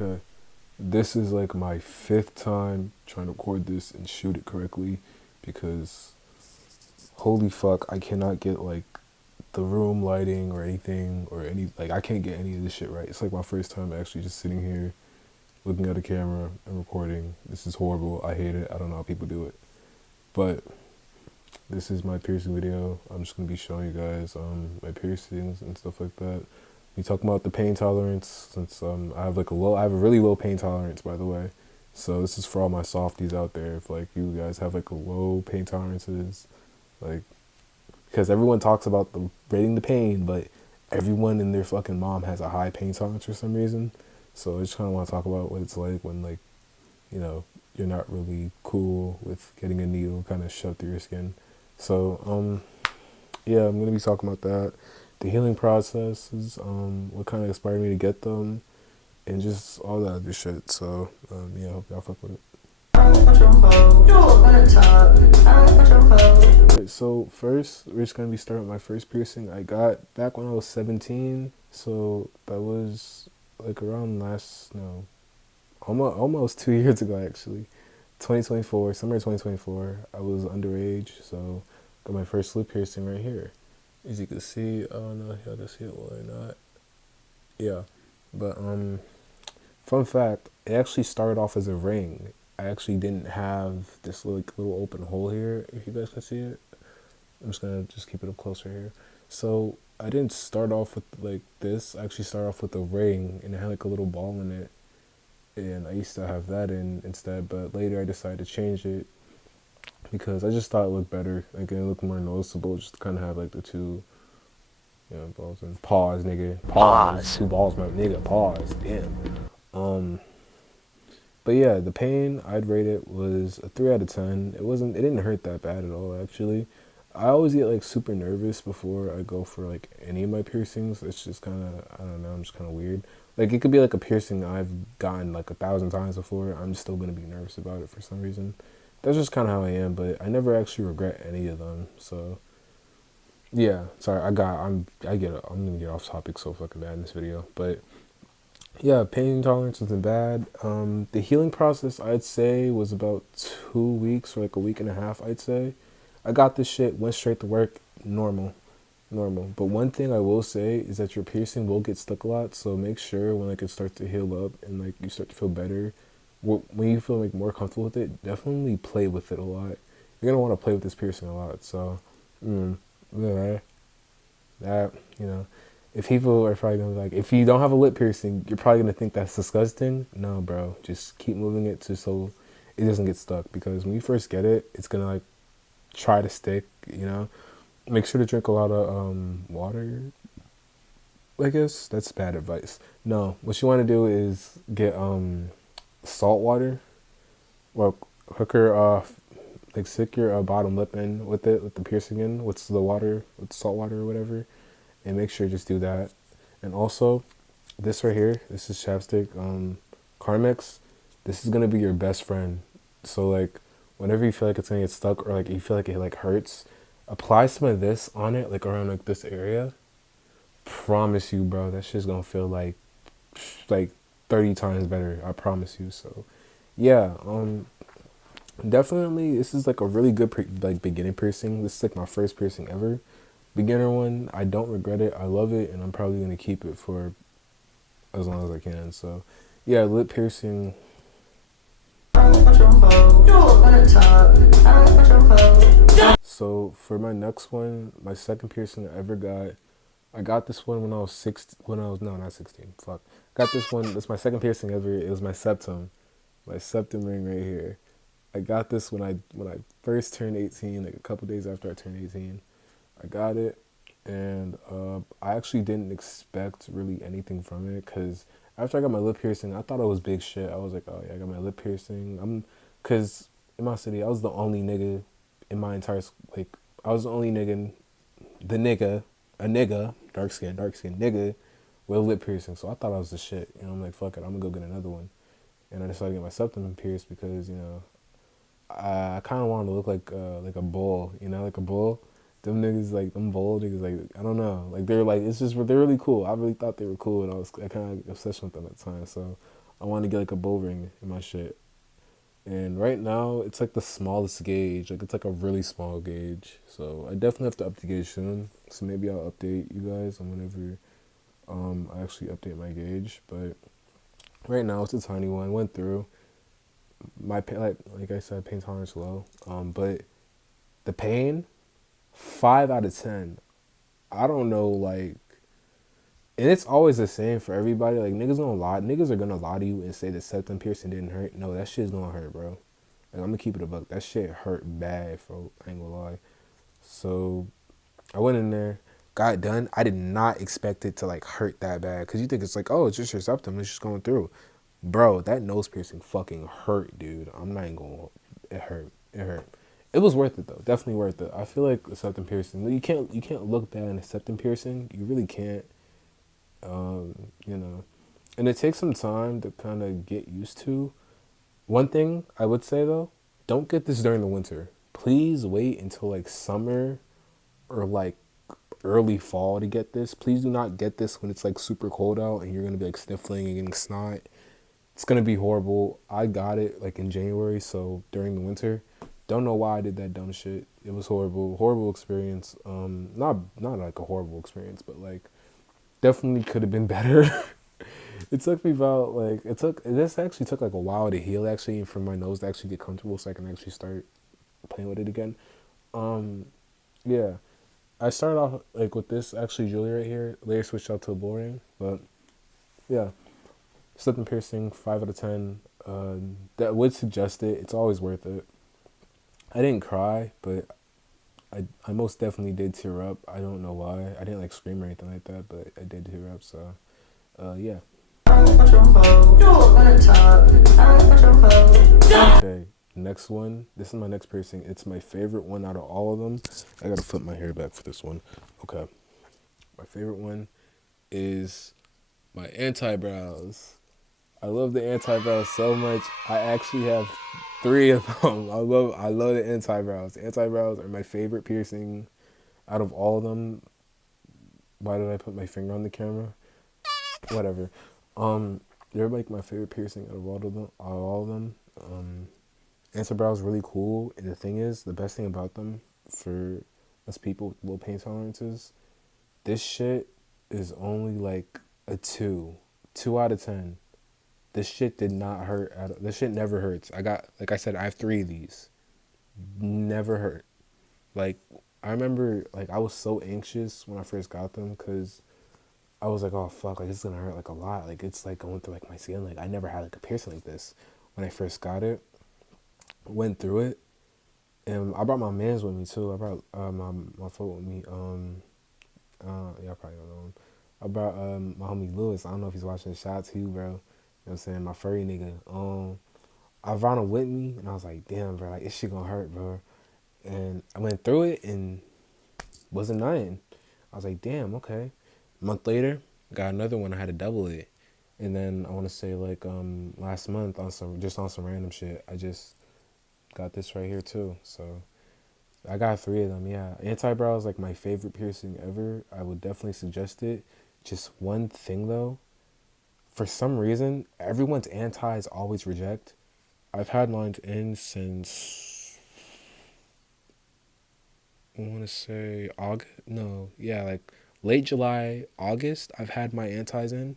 Okay, this is like my fifth time trying to record this and shoot it correctly because holy fuck, I cannot get like the room lighting or anything or like I can't get any of this shit right. It's like my first time actually just sitting here looking at a camera and recording. This is horrible. I hate it. I don't know how people do it. But this is my piercing video. I'm just gonna be showing you guys my piercings and stuff like that. We talking about the pain tolerance since I have a really low pain tolerance, by the way. So this is for all my softies out there. If like you guys have like a low pain tolerances, like because everyone talks about the rating the pain, but everyone and their fucking mom has a high pain tolerance for some reason. So I just kind of want to talk about what it's like when like, you know, you're not really cool with getting a needle kind of shoved through your skin. So yeah, I'm gonna be talking about that, the healing processes, what kind of inspired me to get them, and just all that other shit. So yeah, I hope y'all fuck with it. Alright, so first, we're just gonna be starting with my first piercing I got back when I was 17. So that was like around almost 2 years ago actually. 2024, summer 2024. I was underage, so got my first lip piercing right here. As you can see, I don't know if y'all can see it well or not. Yeah, but fun fact, it actually started off as a ring. I actually didn't have this little open hole here, if you guys can see it. I'm just gonna keep it up closer here. So I didn't start off with like this. I actually started off with a ring, and it had like a little ball in it. And I used to have that in instead, but later I decided to change it because I just thought it looked better. Like it looked more noticeable, just to kind of have like the two, you know, balls and pause, nigga, pause, two balls, my nigga, pause, damn. But yeah, the pain I'd rate it was a 3 out of 10. It didn't hurt that bad at all actually. I always get like super nervous before I go for like any of my piercings. It's just kind of, I don't know, I'm just kind of weird. Like it could be like a piercing I've gotten like 1,000 times before. I'm still going to be nervous about it for some reason. That's just kind of how I am, but I never actually regret any of them. So yeah, sorry, I'm going to get off topic so fucking bad in this video. But yeah, pain tolerance isn't bad. The healing process I'd say was about 2 weeks or like a week and a half, I'd say. I got this shit, went straight to work, normal. But one thing I will say is that your piercing will get stuck a lot, so make sure when like it starts to heal up and like you start to feel better, when you feel like more comfortable with it, definitely play with it a lot. You're gonna want to play with this piercing a lot. So, yeah, that, you know, if people are probably gonna be like, if you don't have a lip piercing, you're probably gonna think that's disgusting. No, bro, just keep moving it so it doesn't get stuck, because when you first get it, it's gonna like try to stick, you know. Make sure to drink a lot of water. I guess that's bad advice. No, what you want to do is get salt water, or hook your like stick your bottom lip in with it, with the piercing in, with the water, with salt water or whatever, and make sure just do that. And also, this right here, this is chapstick, Carmex. This is gonna be your best friend. So like, whenever you feel like it's gonna get stuck or like you feel like it like hurts, apply some of this on it, like around like this area. Promise you, bro, that shit's gonna feel like 30 times better. I promise you. So yeah, definitely this is like a really good beginning piercing. This is like my first piercing ever, beginner one. I don't regret it. I love it, and I'm probably gonna keep it for as long as I can. So yeah, lip piercing. So for my next one, my second piercing I ever got, I got this one when I was 16, no, not 16, fuck. Got this one, that's my second piercing ever. It was my septum ring right here. I got this when I first turned 18, like a couple days after I turned 18. I got it, and I actually didn't expect really anything from it, because after I got my lip piercing, I thought it was big shit. I was like, oh yeah, I got my lip piercing. Because in my city, I was the only nigga in my entire, like, I was the only nigga, a nigga, dark skin nigga with a lip piercing. So I thought I was the shit. You know, I'm like, fuck it, I'm gonna go get another one. And I decided to get my septum pierced because, you know, I kind of wanted to look like a bull, you know, like a bull. Them niggas, like, them bull niggas, like, I don't know. Like, they're like, they're really cool. I really thought they were cool, and I kind of obsessed with them at the time. So I want to get like a bow ring in my shit. And right now, it's like the smallest gauge. Like, it's like a really small gauge. So, I definitely have to up the gauge soon. So, maybe I'll update you guys on whenever I actually update my gauge. But right now, it's a tiny one. Went through. My like I said, pain tolerance low. But the pain, 5 out of 10. I don't know, like, and it's always the same for everybody. Like, niggas are gonna lie to you and say the septum piercing didn't hurt. No, that shit's gonna hurt, bro. Like, I'm gonna keep it a buck. That shit hurt bad, bro. I ain't gonna lie. So I went in there, got it done. I did not expect it to like hurt that bad, cause you think it's like, oh, it's just your septum, it's just going through. Bro, that nose piercing fucking hurt, dude. I'm not even gonna. It hurt. It hurt. It was worth it though. Definitely worth it. I feel like a septum piercing. You can't look bad in a septum piercing. You really can't. You know, and it takes some time to kind of get used to. One thing I would say though, don't get this during the winter. Please wait until like summer or like early fall to get this. Please do not get this when it's like super cold out and you're gonna be like sniffling and getting snot. It's gonna be horrible. I got it like in January, so during the winter. Don't know why I did that dumb shit. It was horrible. Horrible experience. Not like a horrible experience, but like definitely could have been better. It took me about like this actually took like a while to heal actually, and for my nose to actually get comfortable so I can actually start playing with it again. Um yeah. I started off like with this actually jewelry right here. Later switched out to a bull ring, but yeah. Septum piercing, 5 out of 10. That would suggest it. It's always worth it. I didn't cry, but I most definitely did tear up. I don't know why. I didn't like scream or anything like that, but I did tear up. So, yeah. Okay, next one. This is my next piercing. It's my favorite one out of all of them. I gotta flip my hair back for this one. Okay. My favorite one is my anti-brows. I love the anti-brows so much. I actually have 3 of them. I love the anti-brows. The anti-brows are my favorite piercing out of all of them. Why did I put my finger on the camera? Whatever. They're like my favorite piercing out of all of them. Anti-brows really cool. And the thing is, the best thing about them for us people with low pain tolerances, this shit is only like a 2. 2 out of 10. This shit did not hurt. This shit never hurts. Like I said, I have 3 of these. Never hurt. Like, I remember, like, I was so anxious when I first got them because I was like, oh, fuck, like, this is going to hurt, like, a lot. Like, it's, like, going through, like, my skin. Like, I never had, like, a piercing like this. When I first got it, went through it, and I brought my mans with me, too. I brought my foot with me. Y'all probably don't know him. I brought my homie Lewis. I don't know if he's watching. Shout out to you, bro. You know what I'm saying? My furry nigga. I brought him with me, and I was like, damn, bro, like, this shit gonna hurt, bro. And I went through it, and wasn't nothing. I was like, damn, okay. A month later, got another one. I had to double it. And then I want to say, like, last month, on some random shit, I just got this right here, too. So, I got 3 of them, yeah. Anti-brow is, like, my favorite piercing ever. I would definitely suggest it. Just one thing, though. For some reason, everyone's antis always reject. I've had mine in since, I want to say August. No, yeah, like late July, August. I've had my antis in.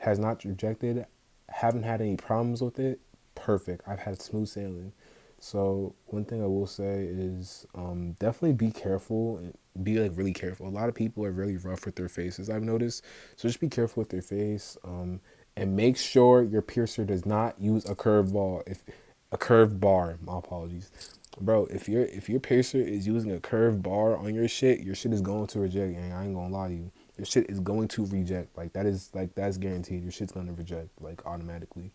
Has not rejected. Haven't had any problems with it. Perfect. I've had smooth sailing. So one thing I will say is definitely be careful and be like really careful. A lot of people are really rough with their faces, I've noticed. So just be careful with your face. And make sure your piercer does not use a curved ball. If a curved bar, my apologies, bro. If your piercer is using a curved bar on your shit is going to reject. And I ain't gonna lie to you, your shit is going to reject. That's guaranteed. Your shit's gonna reject like automatically.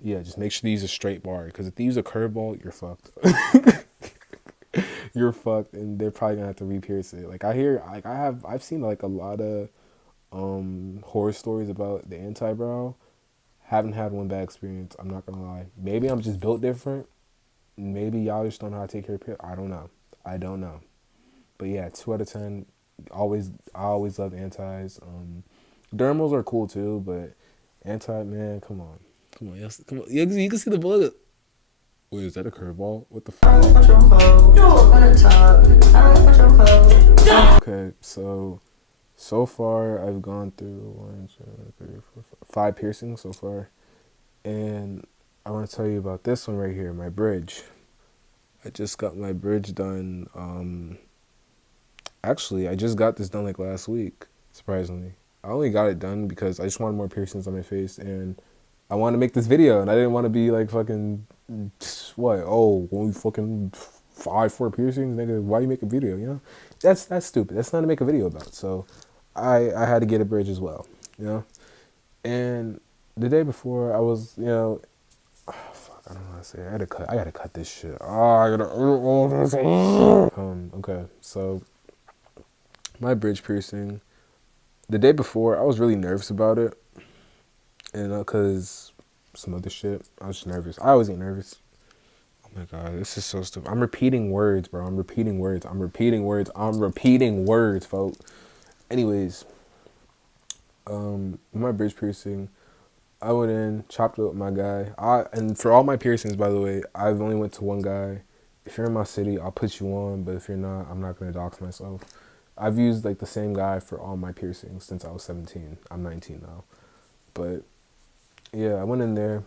Yeah, just make sure they use a straight bar, because if they use a curved ball, you're fucked. You're fucked, and they're probably gonna have to re-pierce it. Like I've seen like a lot of horror stories about the anti-brow. Haven't had one bad experience. I'm not gonna lie. Maybe I'm just built different. Maybe y'all just don't know how to take care of it. I don't know. But yeah, 2 out of 10. I always love antis. Dermals are cool too, but Man, come on. Come on, yes, come on. You can see the bullet. Wait, is that a curveball? What the fuck? Okay, so far I've gone through 5 piercings so far. And I want to tell you about this one right here, my bridge. I just got my bridge done. Actually, I just got this done like last week, surprisingly. I only got it done because I just wanted more piercings on my face, and I wanted to make this video, and I didn't want to be like fucking, what? Oh, only fucking 4 piercings, nigga. Why you make a video? You know, that's stupid. That's not to make a video about. So, I had to get a bridge as well. You know, and the day before I was, you know, fuck, I don't know how to say it. I gotta cut this shit. Okay, so my bridge piercing. The day before, I was really nervous about it, and cause some other shit. I was just nervous. I always get nervous. Oh my god, this is so stupid. I'm repeating words, bro. I'm repeating words, folks. Anyways, my bridge piercing, I went in, chopped it with my guy. And for all my piercings, by the way, I've only went to one guy. If you're in my city, I'll put you on, but if you're not, I'm not gonna dox myself. I've used like the same guy for all my piercings since I was 17. I'm 19 now. But yeah, I went in there,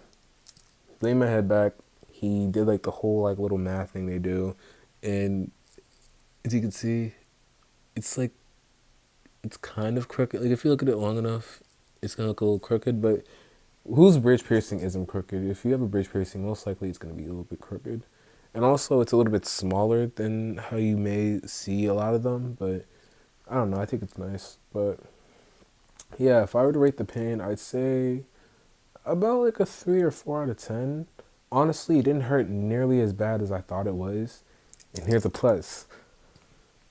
laid my head back. He did like the whole like little math thing they do. And as you can see, it's like, it's kind of crooked. Like if you look at it long enough, it's gonna look a little crooked, but whose bridge piercing isn't crooked? If you have a bridge piercing, most likely it's gonna be a little bit crooked. And also it's a little bit smaller than how you may see a lot of them, but I don't know, I think it's nice. But yeah, if I were to rate the pain, I'd say about like a 3 or 4 out of 10. Honestly, it didn't hurt nearly as bad as I thought it was. And here's a plus.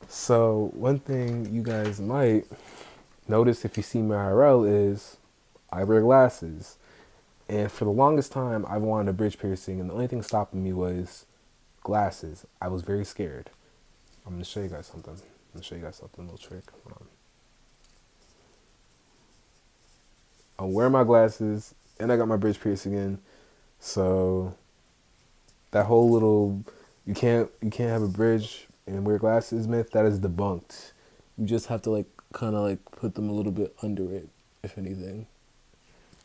So one thing you guys might notice if you see my IRL is I wear glasses. And for the longest time, I've wanted a bridge piercing, and the only thing stopping me was glasses. I was very scared. I'm going to show you guys something. A little trick. Hold on. I'm wearing my glasses, and I got my bridge piercing in. So that whole little you can't have a bridge and wear glasses myth, that is debunked. You just have to like kind of like put them a little bit under it, if anything.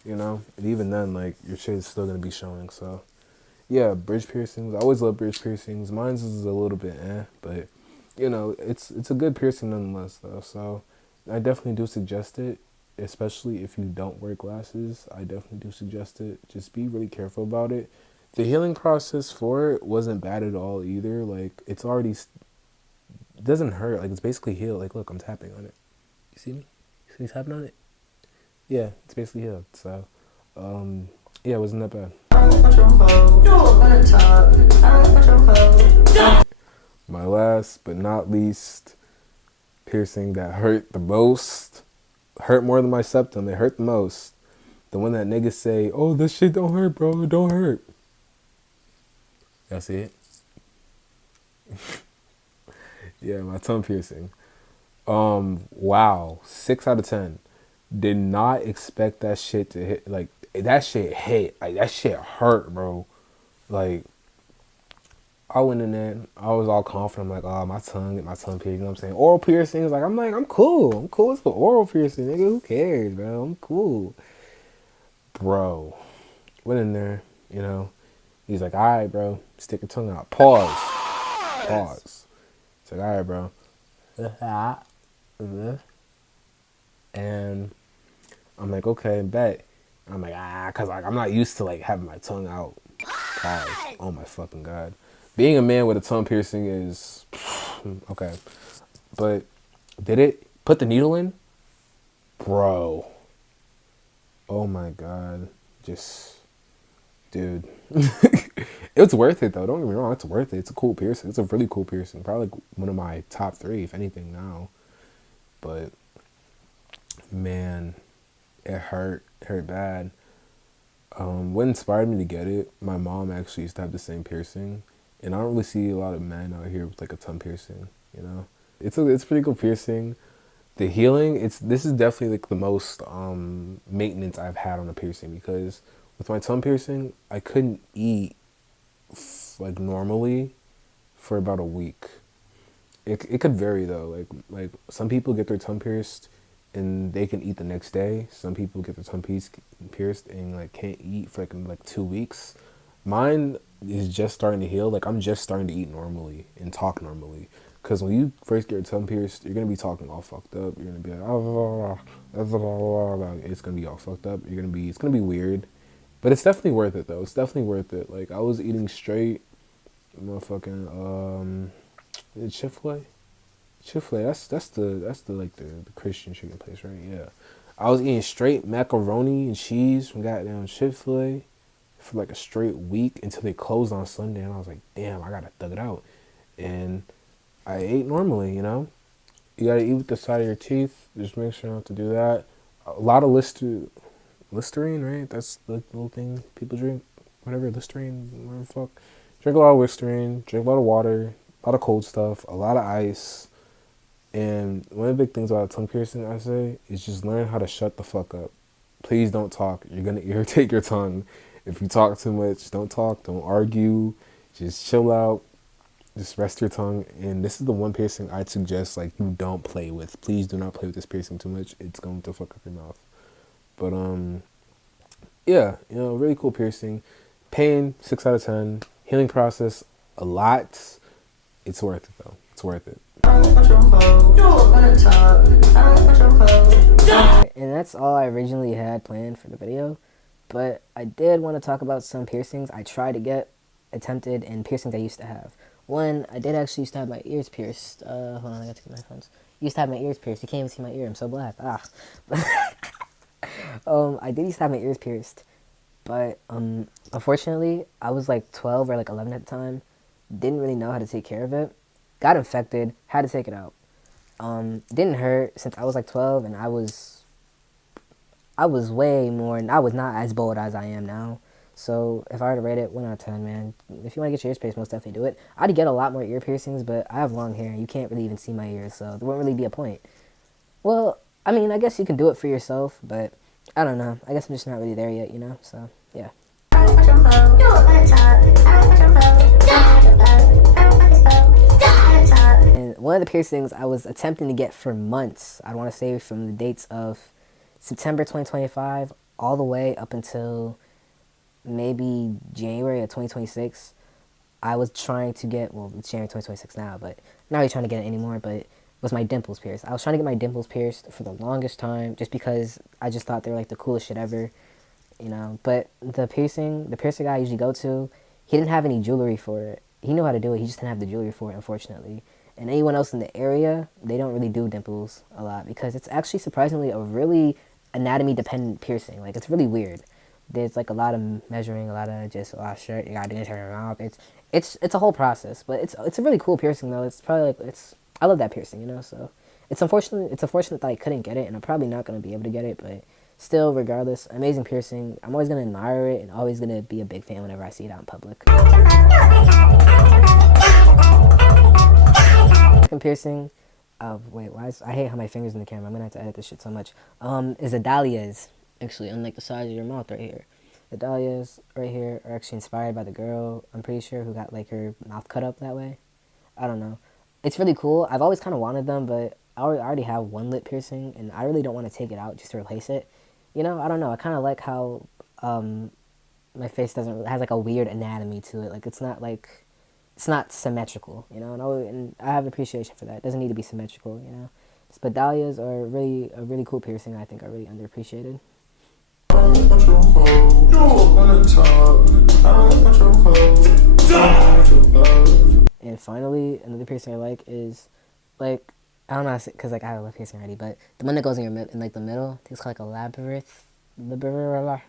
You know, and even then, like your shit is still gonna be showing. So yeah, bridge piercings. I always love bridge piercings. Mine's is a little bit but you know, it's a good piercing nonetheless though. So I definitely do suggest it, especially if you don't wear glasses. I definitely do suggest it. Just be really careful about it. The healing process for it wasn't bad at all either. Like it's already, it doesn't hurt. Like it's basically healed. Like look, I'm tapping on it. You see me? You see me tapping on it? Yeah, it's basically healed. So yeah, it wasn't that bad. My last but not least piercing that hurt the most, hurt more than my septum. It hurt the most. The one that niggas say, oh, this shit don't hurt, bro. It don't hurt. Y'all see it? Yeah, my tongue piercing. Wow. 6 out of 10. Did not expect that shit to hit. Like, that shit hit. Like, that shit hurt, bro. Like, I went in there, I was all confident. I'm like, oh, my tongue piercing, you know what I'm saying? Oral piercings, like, I'm cool. I'm cool with the oral piercing, nigga. Who cares, bro? I'm cool. Bro, went in there, you know. He's like, all right, bro, stick your tongue out. Pause. He's like, all right, bro. And I'm like, okay, bet. I'm like, because like, I'm not used to, like, having my tongue out. Pause. Oh, my fucking God. Being a man with a tongue piercing is okay, but did it put the needle in, bro? Oh my God, just dude, it's worth it though. Don't get me wrong, it's worth it. It's a cool piercing. It's a really cool piercing. Probably like one of my top 3, if anything now. But man, it hurt bad. What inspired me to get it? My mom actually used to have the same piercing. And I don't really see a lot of men out here with like a tongue piercing, you know? It's a pretty cool piercing. The healing, this is definitely like the most maintenance I've had on a piercing, because with my tongue piercing, I couldn't eat like normally for about a week. It could vary though. Like some people get their tongue pierced and they can eat the next day. Some people get their tongue pierced and like can't eat for like 2 weeks. Mine is just starting to heal. Like I'm just starting to eat normally and talk normally. Because when you first get your tongue pierced, you're gonna be talking all fucked up. You're gonna be like, it's gonna be all fucked up. It's gonna be weird, but it's definitely worth it though. It's definitely worth it. Like I was eating straight, motherfucking Chick-fil-A. Chick-fil-A. That's the like the Christian chicken place, right? Yeah. I was eating straight macaroni and cheese from goddamn Chick-fil-A for like a straight week until they closed on Sunday, and I was like, damn, I gotta thug it out. And I ate normally, you know. You gotta eat with the side of your teeth. Just make sure not to do that. A lot of Listerine, right? That's the little thing people drink. Whatever, Listerine, whatever the fuck. Drink a lot of Listerine. Drink a lot of water. A lot of cold stuff. A lot of ice. And one of the big things about tongue piercing, I say, is just learn how to shut the fuck up. Please don't talk. You're gonna irritate your tongue. If you talk too much, don't talk. Don't argue. Just chill out. Just rest your tongue. And this is the one piercing I'd suggest like you don't play with. Please do not play with this piercing too much. It's going to fuck up your mouth. But yeah, you know, really cool piercing. Pain, 6 out of 10. Healing process, a lot. It's worth it though. It's worth it. And that's all I originally had planned for the video. But I did want to talk about some piercings I tried to get, attempted, and piercings I used to have. One, I did actually used to have my ears pierced. Hold on, I got to get my headphones. Used to have my ears pierced. You can't even see my ear. I'm so black. I did used to have my ears pierced. But, unfortunately, I was like 12 or like 11 at the time. Didn't really know how to take care of it. Got infected. Had to take it out. Didn't hurt since I was like 12, and I was way more, and I was not as bold as I am now. So if I were to rate it 1 out of 10, man, if you want to get your ears pierced, most definitely do it. I'd get a lot more ear piercings, but I have long hair, and you can't really even see my ears, so there won't really be a point. Well, I mean, I guess you can do it for yourself, but I don't know. I guess I'm just not really there yet, you know? So, yeah. And one of the piercings I was attempting to get for months, I want to say from the dates of September 2025 all the way up until maybe January of 2026, I was trying to get, well, it's January 2026 now, but not really trying to get it anymore, but it was my dimples pierced. I was trying to get my dimples pierced for the longest time just because I just thought they were like the coolest shit ever, you know. But the piercing guy I usually go to, he didn't have any jewelry for it. He knew how to do it, he just didn't have the jewelry for it, unfortunately. And anyone else in the area, they don't really do dimples a lot because it's actually surprisingly a really anatomy-dependent piercing. Like, it's really weird. There's like a lot of measuring, a lot of shit. You gotta do this in your mouth. It's a whole process, but it's a really cool piercing though. It's probably like I love that piercing, you know. So it's unfortunate that I couldn't get it, and I'm probably not gonna be able to get it. But still, regardless, amazing piercing. I'm always gonna admire it, and always gonna be a big fan whenever I see it out in public. Second piercing. Wait, I hate how my fingers in the camera. I'm gonna have to edit this shit so much. Is the dahlias. Actually, on like the sides of your mouth right here. The dahlias right here are actually inspired by the girl, I'm pretty sure, who got like her mouth cut up that way. I don't know. It's really cool. I've always kind of wanted them, but I already have one lip piercing, and I really don't want to take it out just to replace it. You know, I don't know. I kind of like how my face has like a weird anatomy to it. Like it's not symmetrical, you know. And I have appreciation for that. It doesn't need to be symmetrical, you know. But dahlias are a really cool piercing. I think are really underappreciated. And finally, another piercing I like is like, I don't know, because like I have a lip piercing already, but the one that goes in like the middle, I think it's called like a labyrinth. I'm probably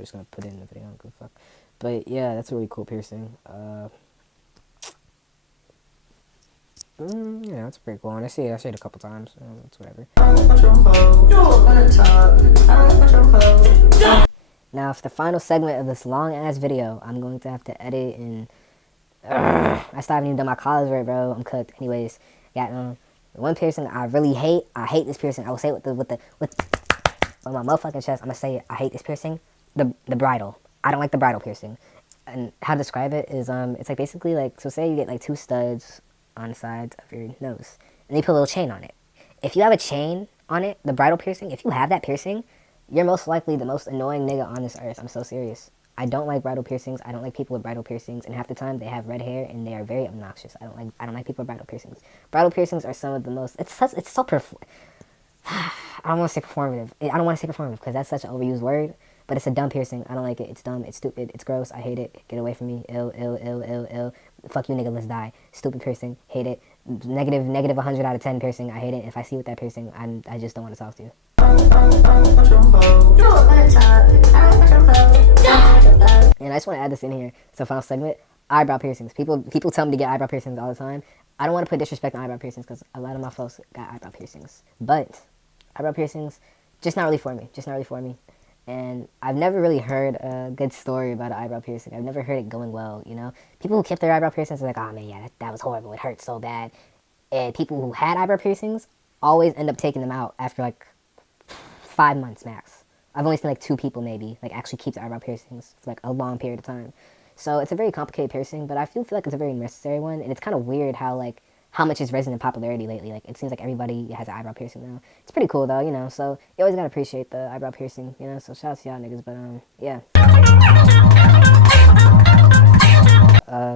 just gonna put it in the video. I don't give a fuck. But yeah, that's a really cool piercing. Yeah, that's pretty cool. And I see it a couple times. It's whatever. Now, for the final segment of this long-ass video, I'm going to have to edit and... I still haven't even done my college work, bro. I'm cooked. Anyways, got The one piercing I really hate, I hate this piercing. I will say it with my motherfucking chest. I'm gonna say it. I hate this piercing. The bridle. I don't like the bridle piercing. And how to describe it is it's like basically like, so say you get like 2 studs on the sides of your nose, and they put a little chain on it. If you have a chain on it, the bridle piercing, if you have that piercing, you're most likely the most annoying nigga on this earth. I'm so serious. I don't like bridal piercings. I don't like people with bridal piercings, and half the time they have red hair and they are very obnoxious. I don't like people with bridal piercings. Bridal piercings are some of the most. It's so I don't want to say performative. I don't want to say performative because that's such an overused word. But it's a dumb piercing. I don't like it. It's dumb. It's stupid. It's gross. I hate it. Get away from me. Ill, ill, ill, ill, ill. Fuck you, nigga. Let's die. Stupid piercing. Hate it. Negative 100 out of 10 piercing. I hate it. If I see with that piercing, I just don't want to talk to you. And I just want to add this in here. So final segment, eyebrow piercings. People tell me to get eyebrow piercings all the time. I don't want to put disrespect on eyebrow piercings because a lot of my folks got eyebrow piercings. But eyebrow piercings, just not really for me. Just not really for me. And I've never really heard a good story about an eyebrow piercing. I've never heard it going well, you know? People who kept their eyebrow piercings are like, oh man, yeah, that was horrible. It hurt so bad. And people who had eyebrow piercings always end up taking them out after like 5 months max. I've only seen like 2 people maybe like actually keep their eyebrow piercings for like a long period of time. So it's a very complicated piercing, but I feel like it's a very necessary one. And it's kind of weird how much it's risen in popularity lately. Like, it seems like everybody has an eyebrow piercing now. It's pretty cool, though, you know, so you always gotta appreciate the eyebrow piercing, you know, so shout out to y'all niggas, but, yeah.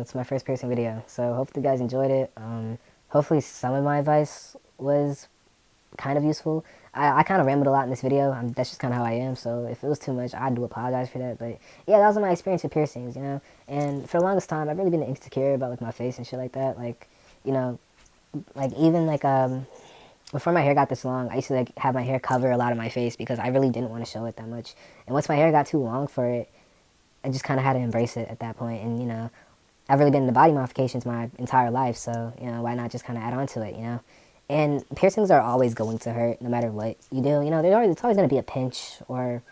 It's my first piercing video, so hopefully you guys enjoyed it. Hopefully some of my advice was kind of useful. I kind of rambled a lot in this video. That's just kind of how I am, so if it was too much, I do apologize for that, but yeah, that was my experience with piercings, you know, and for the longest time, I've really been insecure about, like, my face and shit like that, like, you know, like, even, like, before my hair got this long, I used to, like, have my hair cover a lot of my face because I really didn't want to show it that much. And once my hair got too long for it, I just kind of had to embrace it at that point. And, you know, I've really been into body modifications my entire life, so, you know, why not just kind of add on to it, you know? And piercings are always going to hurt no matter what you do. You know, it's always going to be a pinch or,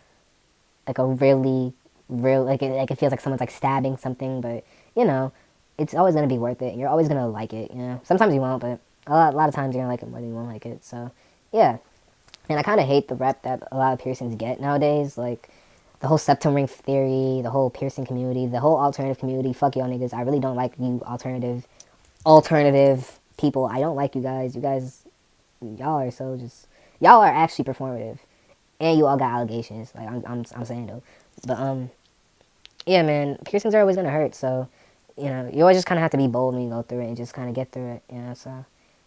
like, a really, like it feels like someone's, like, stabbing something, but, you know, it's always going to be worth it. You're always going to like it, you know. Sometimes you won't, but a lot of times you're going to like it more than you won't like it. So, yeah. And I kind of hate the rep that a lot of piercings get nowadays. Like, the whole septum ring theory, the whole piercing community, the whole alternative community. Fuck y'all niggas. I really don't like you alternative people. I don't like you guys. Y'all are so just... Y'all are actually performative. And you all got allegations. Like, I'm saying, though. But, yeah, man. Piercings are always going to hurt, so... You know, you always just kind of have to be bold when you go through it and just kind of get through it, you know, so,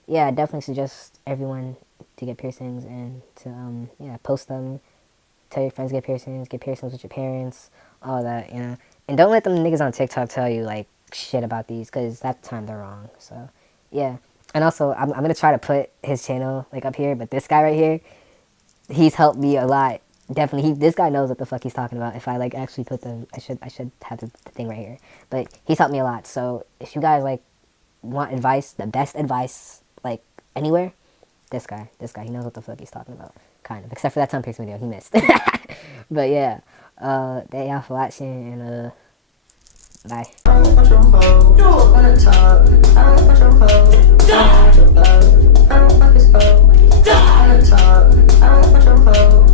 yeah, I definitely suggest everyone to get piercings and to, yeah, post them, tell your friends to get piercings with your parents, all that, you know, and don't let them niggas on TikTok tell you, like, shit about these, because that time they're wrong, so, yeah, and also, I'm going to try to put his channel, like, up here, but this guy right here, he's helped me a lot. Definitely, this guy knows what the fuck he's talking about. If I, like, actually put I should have the thing right here. But he's helped me a lot. So if you guys, like, want advice, the best advice, like, anywhere, this guy, he knows what the fuck he's talking about. Kind of. Except for that tongue piercing video, he missed. But yeah, thank y'all for watching, and bye. I don't want your hoe. You don't wanna talk. I don't want your hoe. I don't want your hoe. I don't want this hoe. I don't wanna talk. I don't want your hoe.